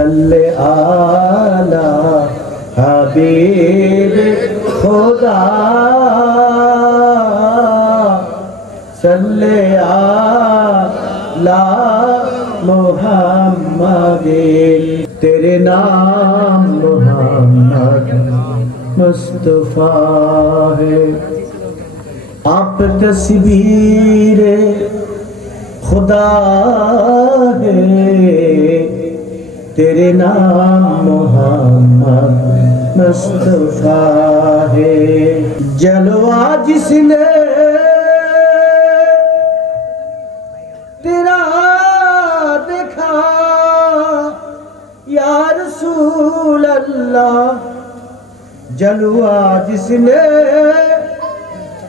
صلی علی حبیب خدا صلی علی محمد تیرے نام محمد مصطفیٰ ہے آپ تصویر خدا ہے تیرے نام محمد مصطفیٰ ہے جلوہ جس نے تیرا دیکھا یا رسول اللہ جلوہ جس نے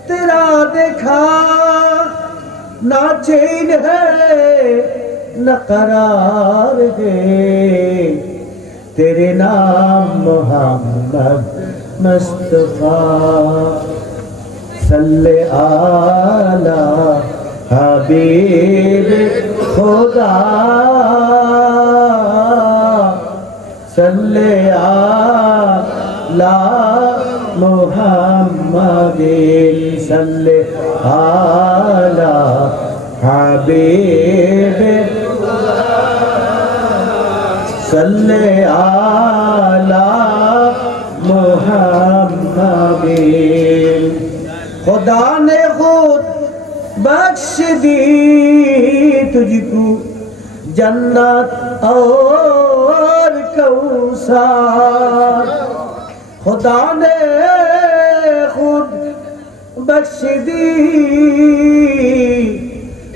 تیرا دیکھا نہ چین ہے نہ قرار ہے تیرے نام محمد مصطفیٰ صلی علی حبیب خدا صلی علی محمد صلی علی حبیب صلی علی محمد خدا نے خود بخش دی تجھ کو جنت اور کوثر خدا نے خود بخش دی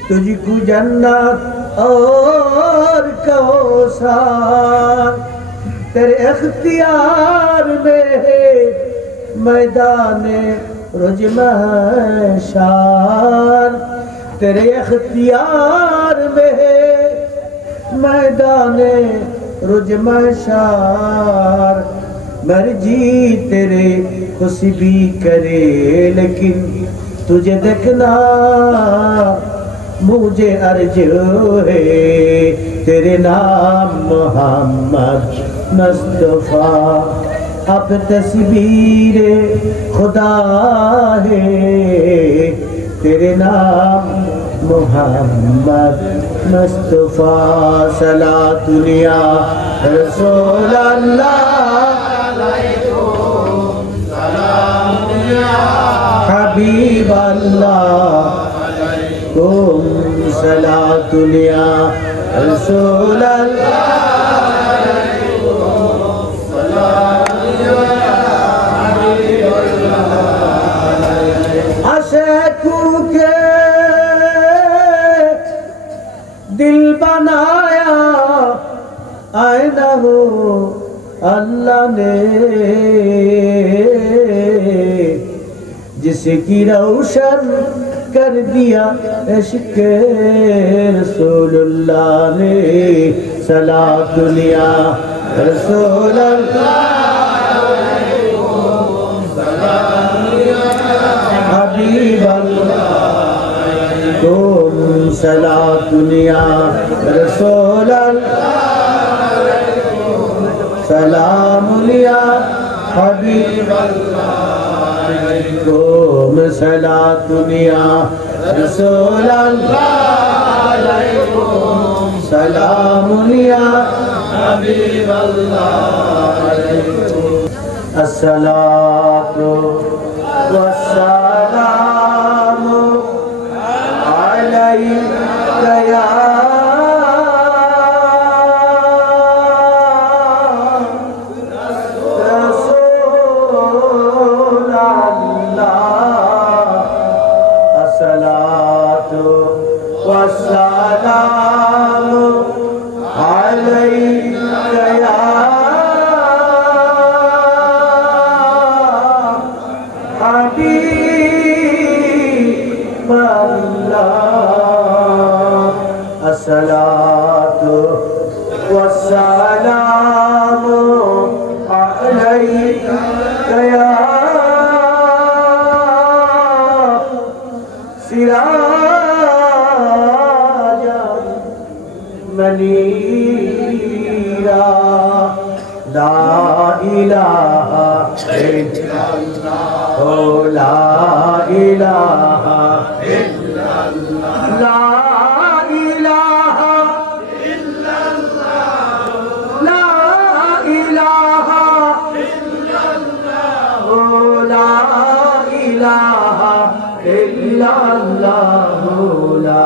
تجھ کو جنت اور کوثر تیرے اختیار میں ہے میدان رجم شار تیرے اختیار میں ہے میدان رجم شار مرجی تیرے خوشی بھی کرے لیکن تجھے دیکھنا مجھے ارجو ہے تیرے نام محمد مصطفیٰ اب تصویر خدا ہے تیرے نام محمد مصطفیٰ صلاۃ یا رسول اللہ حبیب اللہ صلاۃ یا رسول اللہ عاشقوں کے دل بنایا آئینہ ہو اللہ نے جس کی روشن کر دیا عشق رسول اللہ نے صلاۃ یا رسول اللہ حبیب اللہ صلاۃ یا رسول اللہ سلام یا حبیب اللہ صلاۃ یا رسول اللہ سلام یا حبیب اللہ الصلاۃ والسلام علیک یا والسلام علیک یا حبیب اللہ الصلاۃ والسلام علیک یا سراج منیرا لا الہ الا اللہ لا الہ الا اللہ لا الہ الا اللہ لا الہ الا اللہ لا الہ الا اللہ لا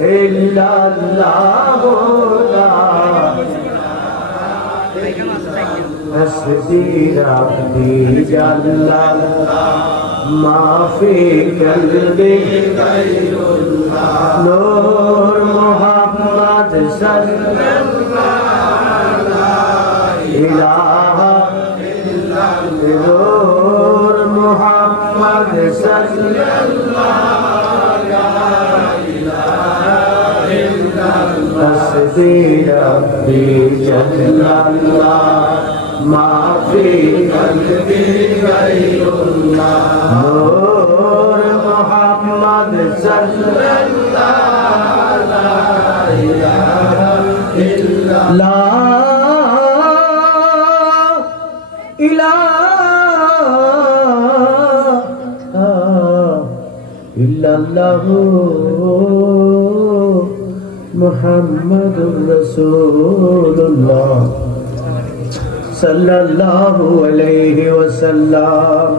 إلا الله لا حسبي ربي جل ما في قلبي غير الله نور محمد صلى الله لا إله إلا الله نور محمد صلى الله حسبي ربي جل الله ما في قلبي غير الله نور محمد صلى الله لا إله إلا الله لا إله إلا الله محمد رسول اللہ صلی اللہ علیہ وسلم